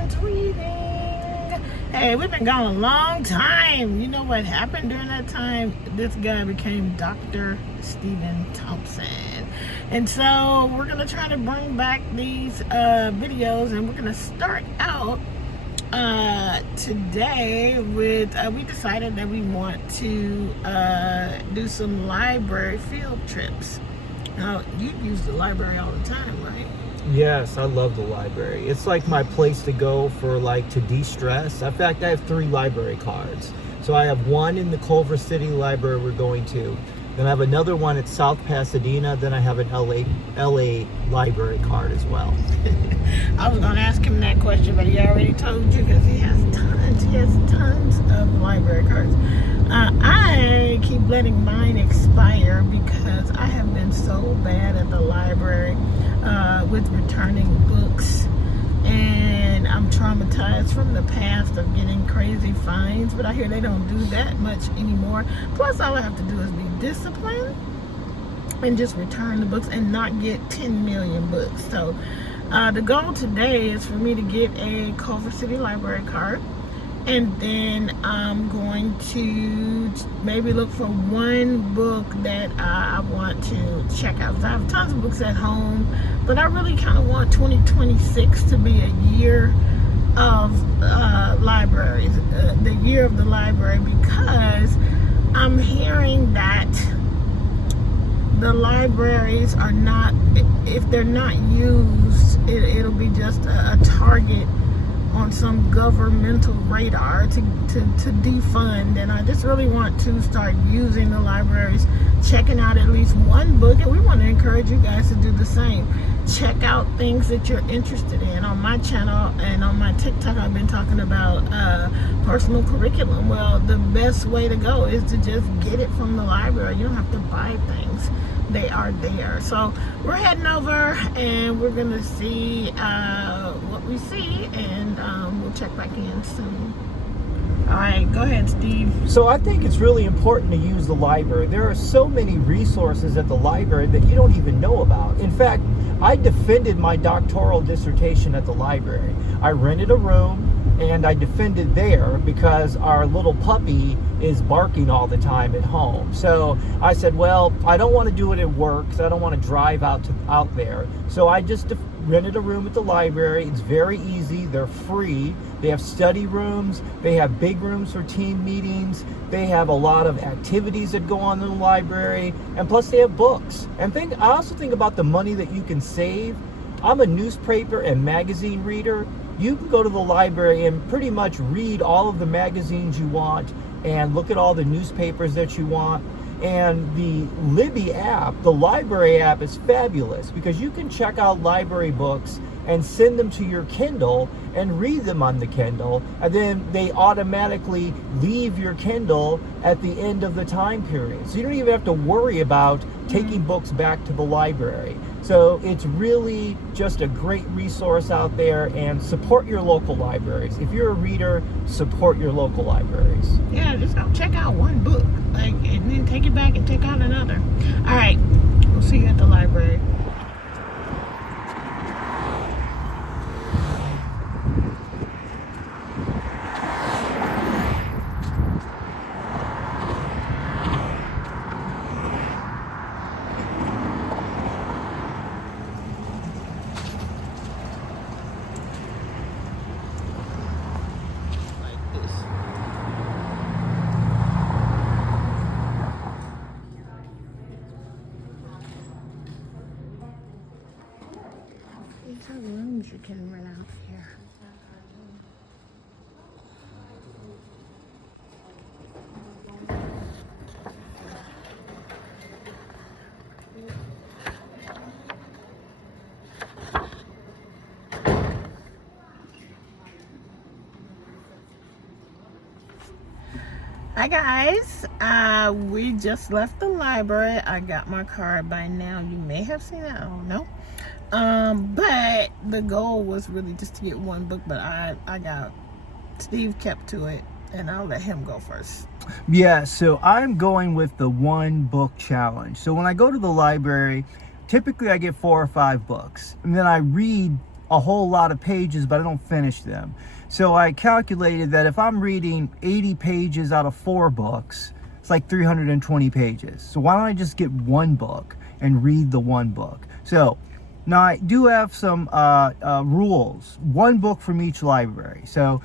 and tweeting. Hey, we've been gone a long time. You know what happened during that time? This guy became Dr. Stephen Thompson. And so we're going to try to bring back these videos, and we're going to start out today with, we decided that we want to do some library field trips. Now, you use the library all the time, right? Yes, I love the library. It's like my place to go for to de-stress. In fact, I have 3 library cards. So I have one in the Culver City Library we're going to. Then I have another one at South Pasadena. Then I have an LA library card as well. I was going to ask him that question, but he already told you because he has tons. He has tons of library cards. I keep letting mine expire because I have been so bad at the library with returning books, and I'm traumatized from the past of getting crazy fines, but I hear they don't do that much anymore. Plus, all I have to do is be disciplined and just return the books and not get 10 million books. So the goal today is for me to get a Culver City Library card, and then I'm going to maybe look for one book that I want to check out. I have tons of books at home, but I really kind of want 2026 to be a year of libraries, the year of the library, because I'm hearing that the libraries are not, if they're not used, it'll be just a target on some governmental radar to defund. And I just really want to start using the libraries, checking out at least one book, and we want to encourage you guys to do the same. Check out things that you're interested in. On my channel and on my TikTok, I've been talking about personal curriculum. Well, the best way to go is to just get it from the library. You don't have to buy things. They are there. So we're heading over and we're gonna see what we see, and we'll check back in soon. All right, go ahead, Steve. So I think it's really important to use the library. There are so many resources at the library that you don't even know about. In fact, I defended my doctoral dissertation at the library. I rented a room and I defended there because our little puppy is barking all the time at home. So I said, well, I don't want to do it at work because I don't want to drive out there. So I just rented a room at the library. It's very easy. They're free. They have study rooms. They have big rooms for team meetings. They have a lot of activities that go on in the library. And plus they have books. And I also think about the money that you can save. I'm a newspaper and magazine reader. You can go to the library and pretty much read all of the magazines you want and look at all the newspapers that you want. And the Libby app, the library app, is fabulous because you can check out library books and send them to your Kindle and read them on the Kindle, and then they automatically leave your Kindle at the end of the time period. So you don't even have to worry about taking books back to the library. So it's really just a great resource out there, and support your local libraries. If you're a reader, support your local libraries. Yeah, just go check out one book, and then take it back and check out another. All right, we'll see you at the library. These are rooms you can rent out here. Hi guys, we just left the library. I got my card by now. You may have seen it, I don't know. But the goal was really just to get one book, but Steve kept to it, and I'll let him go first. Yeah, so I'm going with the one book challenge. So when I go to the library, typically I get 4 or 5 books, and then I read a whole lot of pages, but I don't finish them. So I calculated that if I'm reading 80 pages out of 4 books, it's like 320 pages. So why don't I just get one book and read the one book? So now I do have some rules. One book from each library. So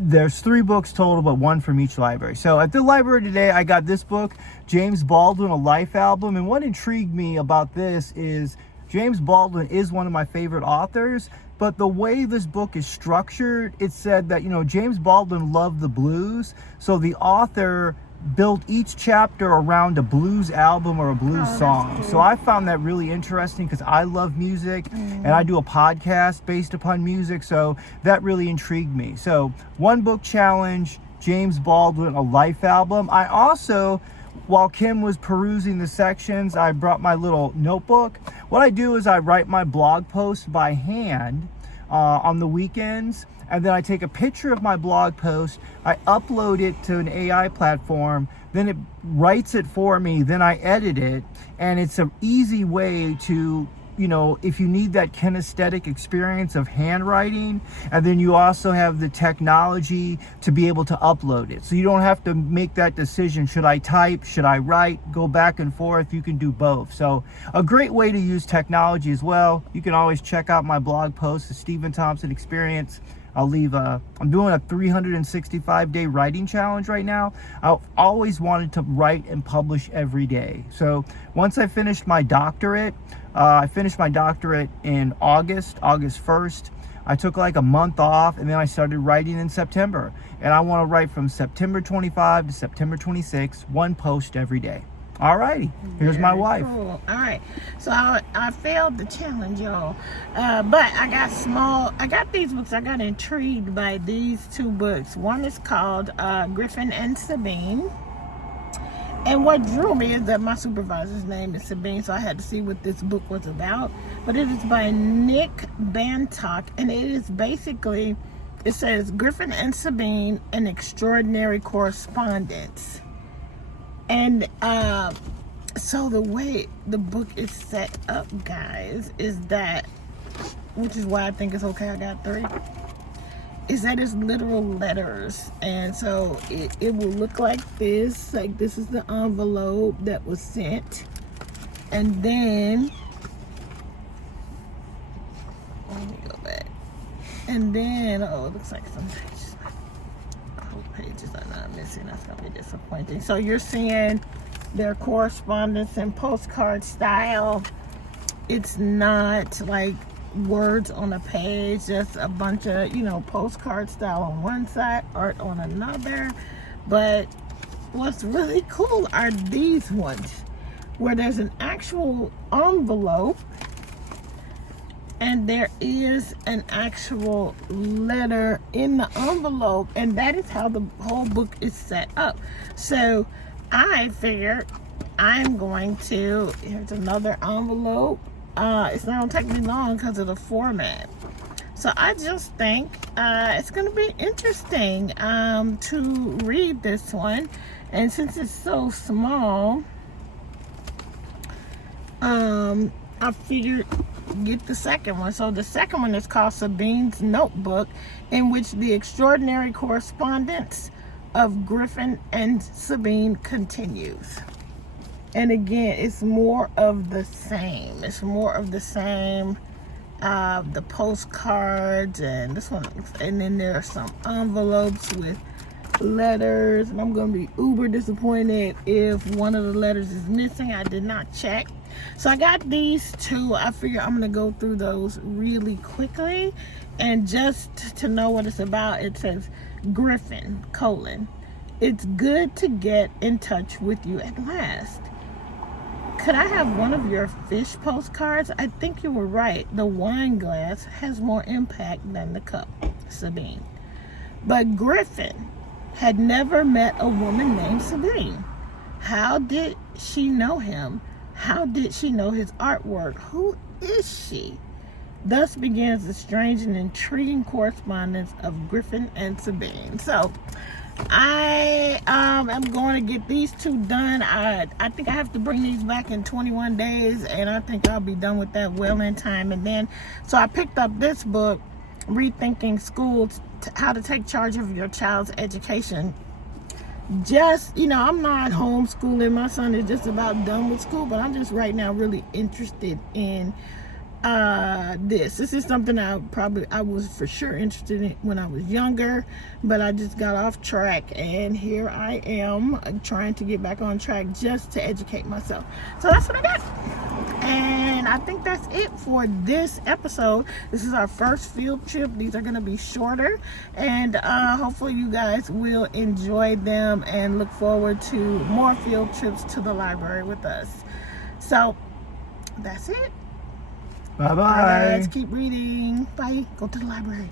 there's 3 books total, but 1 from each library. So at the library today, I got this book, James Baldwin, A Life Album. And what intrigued me about this is James Baldwin is one of my favorite authors, but the way this book is structured, it said that, James Baldwin loved the blues. So the author built each chapter around a blues album or a blues song. So I found that really interesting because I love music and I do a podcast based upon music. So that really intrigued me. So 1 book challenge, James Baldwin, A Life Album. I also, while Kim was perusing the sections, I brought my little notebook. What I do is I write my blog post by hand on the weekends. And then I take a picture of my blog post, I upload it to an AI platform, then it writes it for me, then I edit it, and it's an easy way to, if you need that kinesthetic experience of handwriting, and then you also have the technology to be able to upload it. So you don't have to make that decision, should I type, should I write, go back and forth, you can do both. So a great way to use technology as well. You can always check out my blog post, The Stephen Thompson Experience. I'm doing a 365-day writing challenge right now. I've always wanted to write and publish every day. So once I finished my doctorate, in August 1st. I took like a month off and then I started writing in September. And I want to write from September 25 to September 26, 1 post every day. Alrighty, here's my wife. Cool. All right, so I failed the challenge, y'all. But I got these books. I got intrigued by these 2 books. One is called Griffin and Sabine. And what drew me is that my supervisor's name is Sabine, so I had to see what this book was about. But it is by Nick Bantock, and it is basically, it says Griffin and Sabine, An Extraordinary Correspondence. And so the way the book is set up, guys, is that, which is why I think it's okay I got 3, is that it's literal letters. And so it will look like this. Like, this is the envelope that was sent. And then, let me go back. And then, it looks like some pages. I hope pages are not missing. That's going to be disappointing. So you're seeing their correspondence in postcard style. It's not like words on a page, just a bunch of postcard style on one side, art on another. But what's really cool are these ones where there's an actual envelope and there is an actual letter in the envelope, and that is how the whole book is set up. So I figured I'm going to, here's another envelope. It's not gonna take me long because of the format. So I just think it's gonna be interesting to read this one. And since it's so small, I figured get the second one. So the second one is called Sabine's Notebook, in which the extraordinary correspondence of Griffin and Sabine continues. And again, it's more of the same. It's more of the same. The postcards and this one, and then there are some envelopes with letters. And I'm going to be uber disappointed if one of the letters is missing. I did not check. So I got these 2. I figure I'm going to go through those really quickly. And just to know what it's about, it says Griffin, : it's good to get in touch with you at last. Could I have one of your fish postcards? I think you were right. The wine glass has more impact than the cup, Sabine. But Griffin had never met a woman named Sabine. How did she know him? How did she know his artwork? Who is she? Thus begins the strange and intriguing correspondence of Griffin and Sabine. So I am going to get these 2 done. I think I have to bring these back in 21 days, and I think I'll be done with that well in time. And then, so I picked up this book, Rethinking School, How to Take Charge of Your Child's Education. Just, you know, I'm not homeschooling. My son is just about done with school, but I'm just right now really interested in this is something I was for sure interested in when I was younger, but I just got off track, and here I am trying to get back on track just to educate myself. So that's what I got, and I think that's it for this episode. This is our first field trip. These are going to be shorter, and hopefully you guys will enjoy them and look forward to more field trips to the library with us. So that's it. Bye-bye. Bye guys, keep reading. Bye. Go to the library.